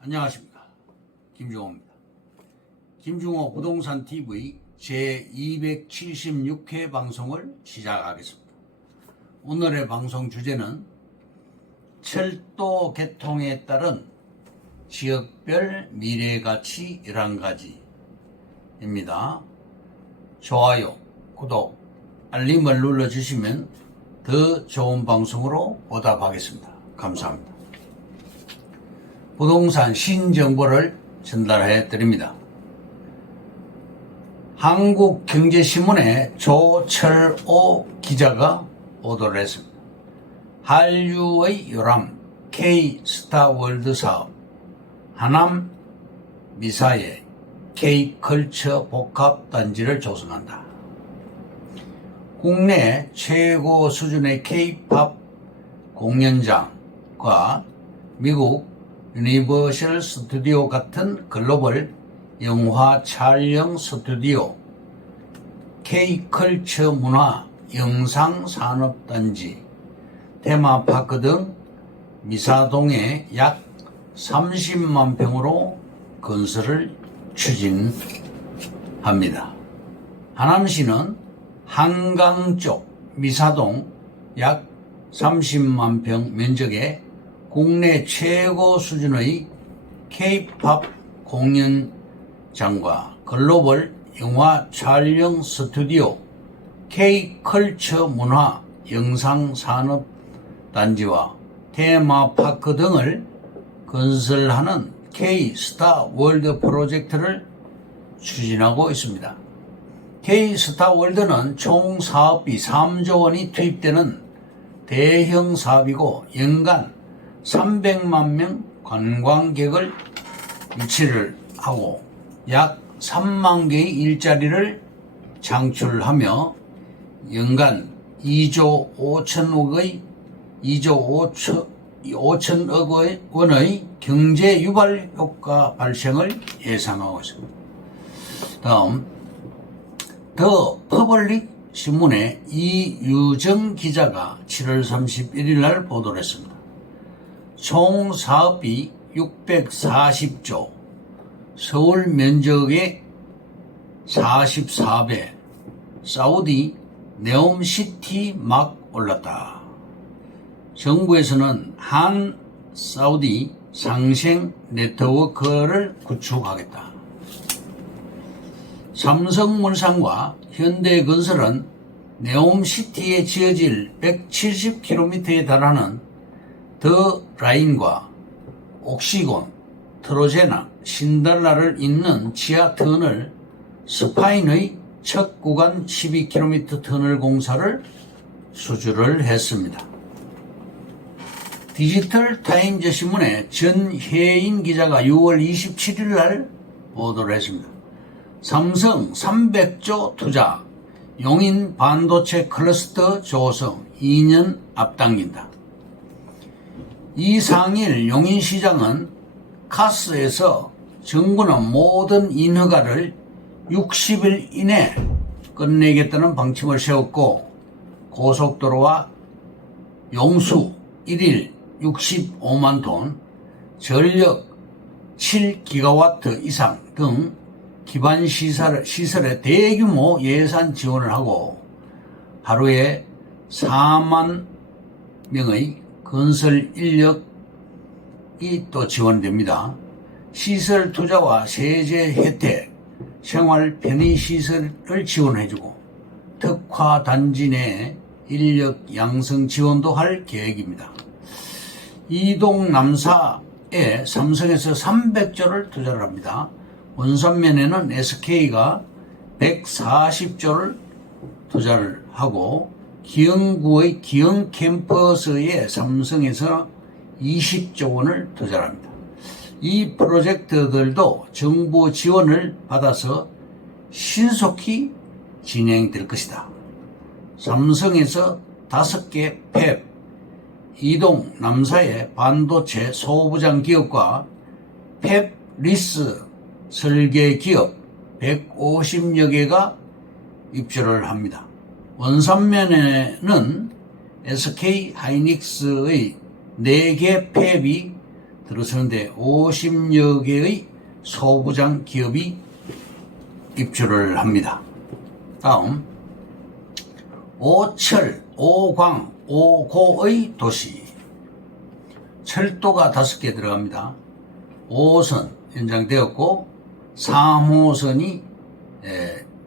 안녕하십니까, 김중호입니다. 김중호 부동산 TV 제276회 방송을 시작하겠습니다. 오늘의 방송 주제는 철도 개통에 따른 지역별 미래가치 11가지입니다. 좋아요, 구독, 알림을 눌러주시면 더 좋은 방송으로 보답하겠습니다. 감사합니다. 부동산 신정보를 전달해 드립니다. 한국경제신문의 조철오 기자가 보도를 했습니다. 한류의 요람 K-스타월드 사업, 하남 미사에 K-컬처 복합단지를 조성한다. 국내 최고 수준의 K-팝 공연장과 미국 유니버셜 스튜디오 같은 글로벌 영화 촬영 스튜디오, K-컬처 문화 영상산업단지, 테마파크 등 미사동에 약 30만 평으로 건설을 추진합니다. 하남시는 한강 쪽 미사동 약 30만 평 면적에 국내 최고 수준의 K-팝 공연장과 글로벌 영화 촬영 스튜디오, K-컬처 문화 영상산업단지와 테마파크 등을 건설하는 K-스타월드 프로젝트를 추진하고 있습니다. K-스타월드는 총 사업비 3조 원이 투입되는 대형 사업이고 연간 300만 명 관광객을 유치를 하고 약 3만 개의 일자리를 창출하며 연간 2조 5천억 원의 경제 유발 효과 발생을 예상하고 있습니다. 다음, 더 퍼블릭 신문의 이유정 기자가 7월 31일 날 보도를 했습니다. 총 사업비 640조, 서울 면적의 44배, 사우디 네옴시티 막 올랐다. 정부에서는 한 사우디 상생 네트워크를 구축하겠다. 삼성물산과 현대건설은 네옴시티에 지어질 170km에 달하는 더 라인과 옥시곤, 트로제나, 신달라를 잇는 지하 터널 스파인의 첫 구간 12km 터널 공사를 수주를 했습니다. 디지털 타임즈 신문의 전혜인 기자가 6월 27일 날 보도를 했습니다. 삼성 300조 투자, 용인 반도체 클러스터 조성 2년 앞당긴다. 이상일 용인시장은 카스에서 정부는 모든 인허가를 60일 이내 끝내겠다는 방침을 세웠고 고속도로와 용수 1일 65만 톤, 전력 7기가와트 이상 등 기반 시설에 대규모 예산 지원을 하고 하루에 4만 명의 건설 인력이 또 지원됩니다. 시설 투자와 세제 혜택, 생활 편의 시설을 지원해주고 특화 단지 내 인력 양성 지원도 할 계획입니다. 이동 남사에 삼성에서 300조를 투자를 합니다. 원산면에는 SK가 140조를 투자를 하고 기흥구의 기흥 캠퍼스에 삼성에서 20조 원을 투자합니다. 이 프로젝트들도 정부 지원을 받아서 신속히 진행될 것이다. 삼성에서 5개 팹, 이동 남사의 반도체 소부장 기업과 팹 리스 설계 기업 150여 개가 입주를 합니다. 원산면에는 SK 하이닉스의 4개 팹이 들어서는데 50여 개의 소부장 기업이 입주를 합니다. 다음, 오철, 오광, 오고의 도시. 철도가 5개 들어갑니다. 5호선 연장되었고 3호선이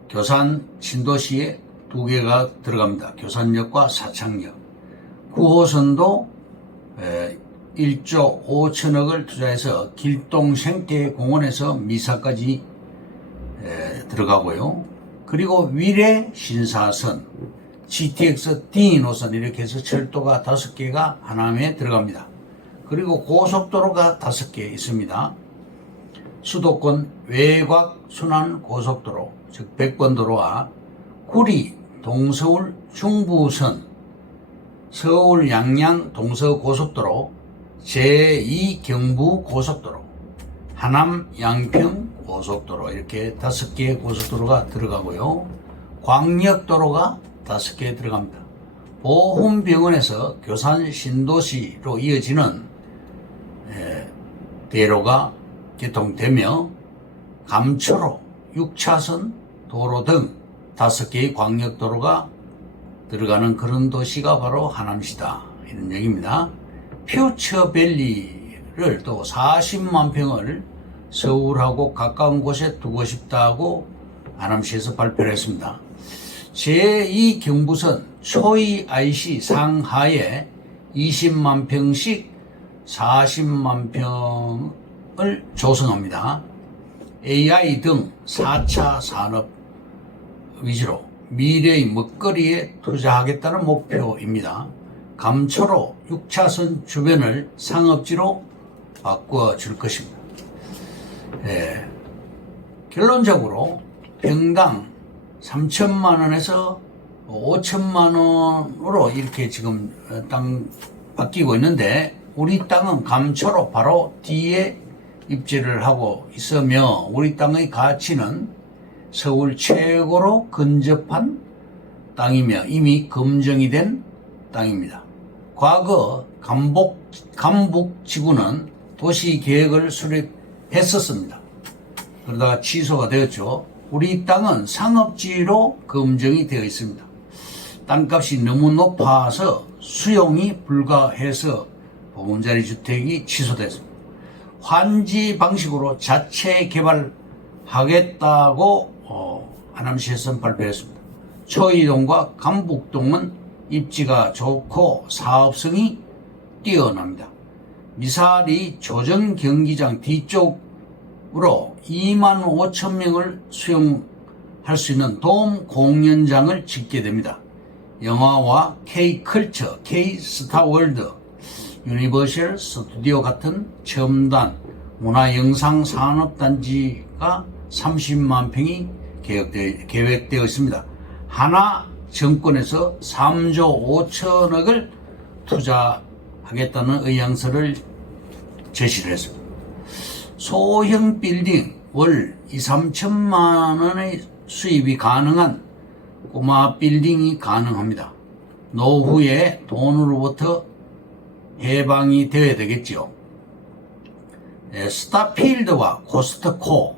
교산 신도시에 2개가 들어갑니다. 교산역과 사창역. 9호선도 1조 5천억을 투자해서 길동 생태공원에서 미사까지 들어가고요. 그리고 위례 신사선, GTX D 노선 이렇게 해서 철도가 5개가 하남에 들어갑니다. 그리고 고속도로가 5개 있습니다. 수도권 외곽 순환 고속도로, 즉 백번도로와 구리 동서울 중부선, 서울 양양 동서고속도로, 제2경부 고속도로, 하남 양평 고속도로 이렇게 5개의 고속도로가 들어가고요. 광역도로가 5개 들어갑니다. 보훈병원에서 교산 신도시로 이어지는 대로가 개통되며 감초로 6차선 도로 등 5개의 광역도로가 들어가는 그런 도시가 바로 하남시다, 이런 얘기입니다. 퓨처밸리를 또 40만 평을 서울하고 가까운 곳에 두고 싶다고 하남시에서 발표를 했습니다. 제2경부선 초이 IC 상하에 20만 평씩 40만 평을 조성합니다. AI 등 4차 산업 위주로 미래의 먹거리에 투자하겠다는 목표입니다. 감초로 6차선 주변을 상업지로 바꿔줄 것입니다. 결론적으로 평당 3천만 원에서 5천만 원으로 이렇게 지금 땅 바뀌고 있는데, 우리 땅은 감초로 바로 뒤에 입지를 하고 있으며 우리 땅의 가치는 서울 최고로 근접한 땅이며 이미 검증이 된 땅입니다. 과거 감북지구는 도시계획을 수립했었습니다. 그러다가 취소가 되었죠. 우리 땅은 상업지로 검증이 되어 있습니다. 땅값이 너무 높아서 수용이 불가해서 보금자리 주택이 취소됐습니다. 환지 방식으로 자체 개발하겠다고 하남시에서 발표했습니다. 초이동과 감북동은 입지가 좋고 사업성이 뛰어납니다. 미사리 조정 경기장 뒤쪽으로 2만 5천 명을 수용할 수 있는 돔 공연장을 짓게 됩니다. 영화와 K컬처, K스타월드, 유니버셜 스튜디오 같은 첨단 문화영상산업단지가 30만 평이 계획되어 있습니다. 하나 정권에서 3조 5천억을 투자하겠다는 의향서를 제시를 했습니다. 소형 빌딩 월 2, 3천만 원의 수입이 가능한 꼬마 빌딩이 가능합니다. 노후에 돈으로부터 해방이 되어야 되겠죠. 스타필드와 코스트코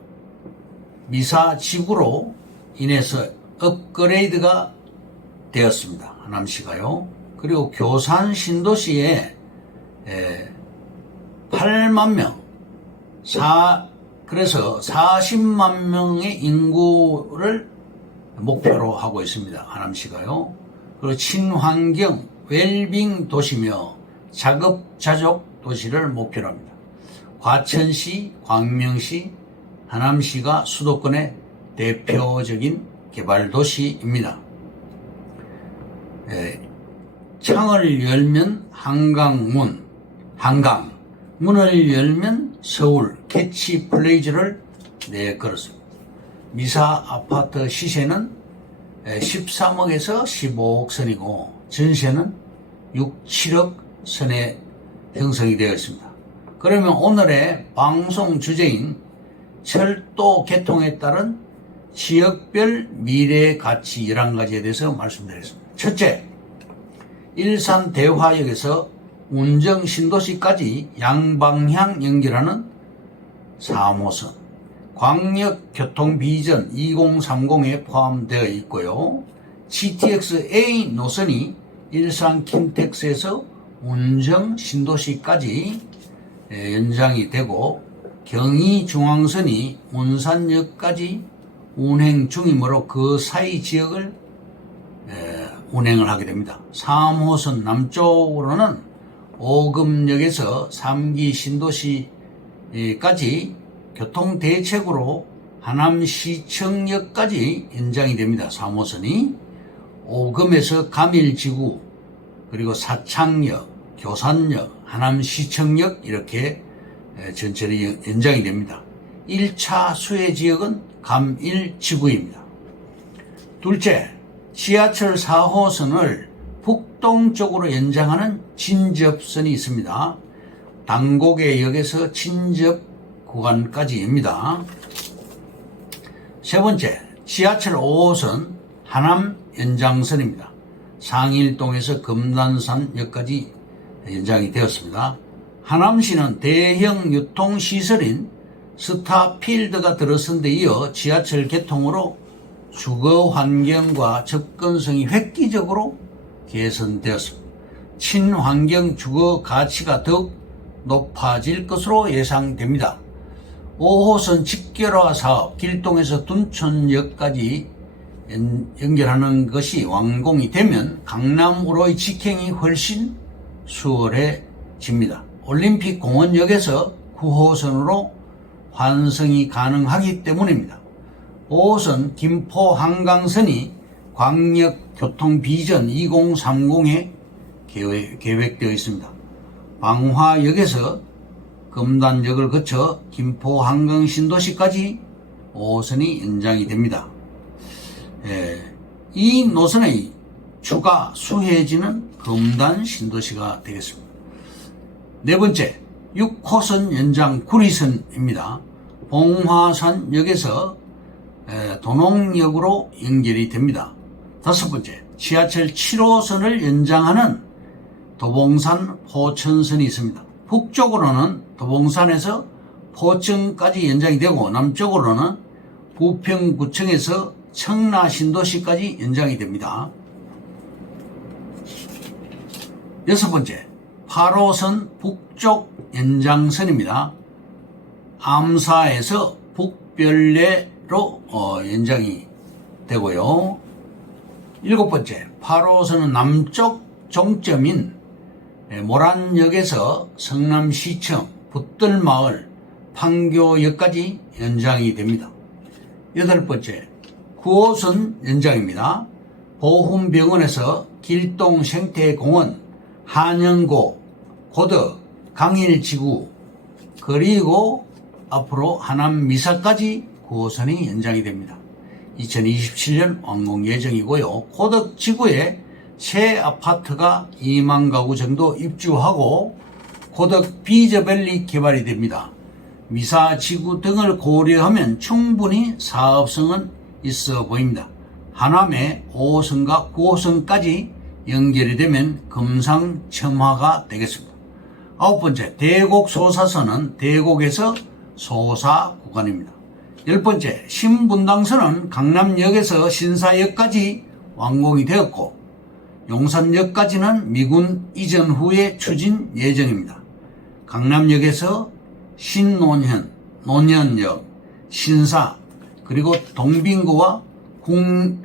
미사지구로 인해서 업그레이드가 되었습니다. 하남시가요. 그리고 교산 신도시에 8만 명, 그래서 40만 명의 인구를 목표로 하고 있습니다. 하남시가요. 그리고 친환경 웰빙 도시며 자급자족 도시를 목표로 합니다. 과천시, 광명시, 하남시가 수도권의 대표적인 개발도시입니다. 창을 열면 한강문, 문을 열면 서울 캐치플레이즈를 내걸었습니다. 미사 아파트 시세는 13억에서 15억 선이고 전세는 6, 7억 선에 형성이 되어 있습니다. 그러면 오늘의 방송 주제인 철도 개통에 따른 지역별 미래 가치 11가지에 대해서 말씀드리겠습니다. 첫째, 일산 대화역에서 운정 신도시까지 양방향 연결하는 3호선, 광역교통비전 2030에 포함되어 있고요. GTX-A 노선이 일산 킨텍스에서 운정 신도시까지 연장이 되고, 경의중앙선이 운산역까지 운행 중이므로 그 사이 지역을 운행을 하게 됩니다. 3호선 남쪽으로는 오금역에서 3기 신도시까지 교통대책으로 하남시청역까지 연장이 됩니다. 3호선이 오금에서 가밀지구, 그리고 사창역, 교산역, 하남시청역 이렇게 전철이 연장이 됩니다. 1차 수혜지역은 감일지구입니다. 둘째, 지하철 4호선을 북동쪽으로 연장하는 진접선이 있습니다. 당고개역에서 진접 구간까지입니다. 세 번째, 지하철 5호선 하남 연장선입니다. 상일동에서 금단산역까지 연장이 되었습니다. 하남시는 대형 유통시설인 스타필드가 들어선 데 이어 지하철 개통으로 주거 환경과 접근성이 획기적으로 개선되었습니다. 친환경 주거 가치가 더욱 높아질 것으로 예상됩니다. 5호선 직결화 사업 길동에서 둔촌역까지 연결하는 것이 완공이 되면 강남으로의 직행이 훨씬 수월해집니다. 올림픽 공원역에서 9호선으로 환승이 가능하기 때문입니다. 5호선 김포 한강선이 광역교통비전 2030에 계획되어 있습니다. 방화역에서 금단역을 거쳐 김포 한강 신도시까지 5호선이 연장이 됩니다. 이 노선의 추가 수혜지는 금단 신도시가 되겠습니다. 네 번째, 6호선 연장 구리선입니다. 봉화산역에서 도농역으로 연결이 됩니다. 다섯 번째, 지하철 7호선을 연장하는 도봉산 포천선이 있습니다. 북쪽으로는 도봉산에서 포천까지 연장이 되고, 남쪽으로는 부평구청에서 청라신도시까지 연장이 됩니다. 여섯 번째, 8호선 북쪽 연장선입니다. 암사에서 북별내로 연장이 되고요. 일곱 번째, 8호선은 남쪽 종점인 모란역에서 성남시청, 붙들마을, 판교역까지 연장이 됩니다. 여덟 번째, 9호선 연장입니다. 보훈병원에서 길동생태공원, 한영고, 고덕, 강일지구, 그리고 앞으로 하남미사까지 9호선이 연장이 됩니다. 2027년 완공 예정이고요. 고덕지구에 새 아파트가 2만 가구 정도 입주하고 고덕 비저밸리 개발이 됩니다. 미사지구 등을 고려하면 충분히 사업성은 있어 보입니다. 하남의 5호선과 9호선까지 연결이 되면 금상첨화가 되겠습니다. 아홉 번째, 대곡 소사선은 대곡에서 소사 구간입니다. 열 번째, 신분당선은 강남역에서 신사역까지 완공이 되었고 용산역까지는 미군 이전 후에 추진 예정입니다. 강남역에서 신논현, 논현역, 신사, 그리고 동빙구와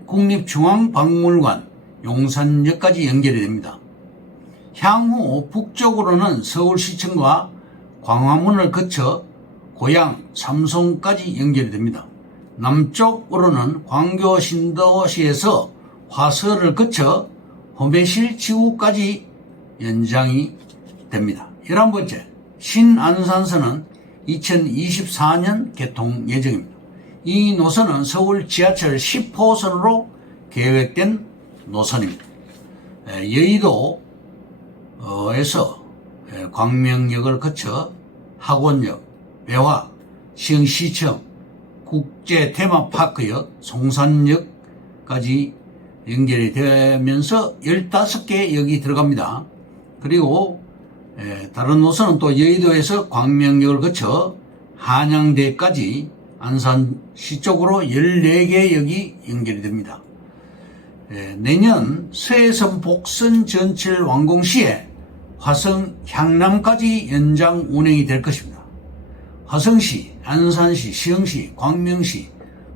국립중앙박물관, 용산역까지 연결이 됩니다. 향후 북쪽으로는 서울시청과 광화문을 거쳐 고양, 삼성까지 연결이 됩니다. 남쪽으로는 광교신도시에서 화서를 거쳐 허매실 지구까지 연장이 됩니다. 11번째, 신안산선은 2024년 개통 예정입니다. 이 노선은 서울 지하철 10호선으로 계획된 노선입니다. 여의도에서 광명역을 거쳐 학원역, 외화, 시흥시청, 국제테마파크역, 송산역까지 연결이 되면서 15개 역이 들어갑니다. 그리고 다른 노선은 또 여의도에서 광명역을 거쳐 한양대까지 안산시 쪽으로 14개 역이 연결이 됩니다. 내년 서해선 복선 전철 완공 시에 화성 향남까지 연장 운행이 될 것입니다. 화성시, 안산시, 시흥시, 광명시,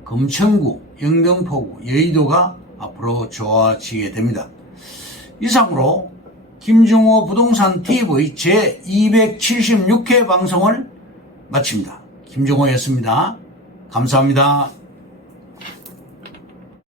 금천구, 영등포구, 여의도가 앞으로 좋아지게 됩니다. 이상으로 김종호 부동산 TV 제276회 방송을 마칩니다. 김종호였습니다. 감사합니다.